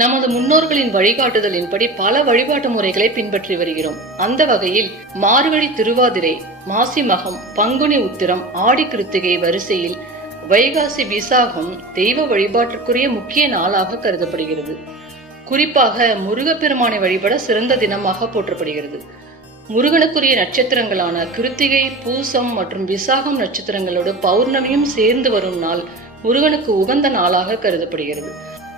நமது முன்னோர்களின் வழிகாட்டுதலின்படி பல வழிபாட்டு முறைகளை பின்பற்றி வருகிறோம். அந்த வகையில் மார்கழி திருவாதிரை, மாசி மகம், பங்குனி உத்திரம், ஆடி கிருத்திகை வரிசையில் வைகாசி விசாகம் தெய்வ வழிபாட்டிற்குரிய முக்கிய நாளாக கருதப்படுகிறது. குறிப்பாக முருகப்பெருமானை வழிபட சிறந்த தினமாக போற்றப்படுகிறது. முருகனுக்குரிய நட்சத்திரங்களான கிருத்திகை, பூசம் மற்றும் விசாகம் நட்சத்திரங்களோடு பௌர்ணமியும் சேர்ந்து வரும் நாள் முருகனுக்கு உகந்த நாளாக கருதப்படுகிறது.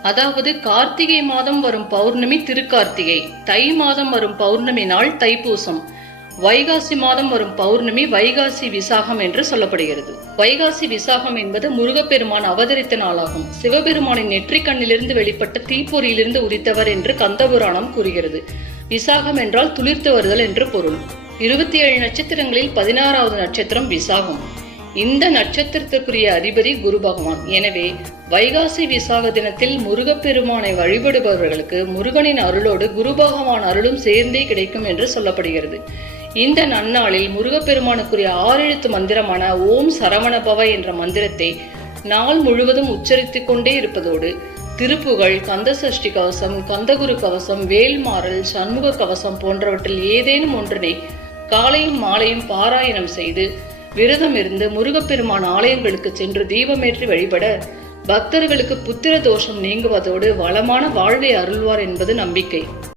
அதாவது கார்த்திகை மாதம் வரும் பௌர்ணமி திருக்கார்த்திகை, தை மாதம் வரும் பௌர்ணமி நாள் தைப்பூசம், வைகாசி மாதம் வரும் பௌர்ணமி வைகாசி விசாகம் என்று சொல்லப்படுகிறது. வைகாசி விசாகம் என்பது முருகப்பெருமான் அவதரித்த நாளாகும். சிவபெருமானின் நெற்றிக் கண்ணிலிருந்து வெளிப்பட்ட தீப்பொறியிலிருந்து உதித்தவர் என்று கந்தபுராணம் கூறுகிறது. விசாகம் என்றால் துளிர்த்து வருதல் என்று பொருள். 27 நட்சத்திரங்களில் 16வது நட்சத்திரம் விசாகம். இந்த நட்சத்திரத்திற்குரிய அதிபதி குரு பகவான். எனவே வைகாசி விசாக தினத்தில் முருகப்பெருமானை வழிபடுபவர்களுக்கு முருகனின் அருளோடு குரு பகவான் அருளும் சேர்ந்தே கிடைக்கும் என்று சொல்லப்படுகிறது. இந்த நன்னாளில் முருகப்பெருமானுக்குரிய 6 எழுத்து மந்திரமான ஓம் சரவணபவ என்ற மந்திரத்தை நாள் முழுவதும் உச்சரித்துக் கொண்டே இருப்பதோடு திருப்புகழ், கந்தசஷ்டி கவசம், கந்தகுரு கவசம், வேல்மாறல், சண்முக கவசம் போன்றவற்றில் ஏதேனும் ஒன்றினை காலையும் மாலையும் பாராயணம் செய்து விரதம் இருந்து முருகப்பெருமான் ஆலயங்களுக்கு சென்று தீபமேற்றி வழிபட பக்தர்களுக்கு புத்திர தோஷம் நீங்குவதோடு வளமான வாழ்வை அருள்வார் என்பது நம்பிக்கை.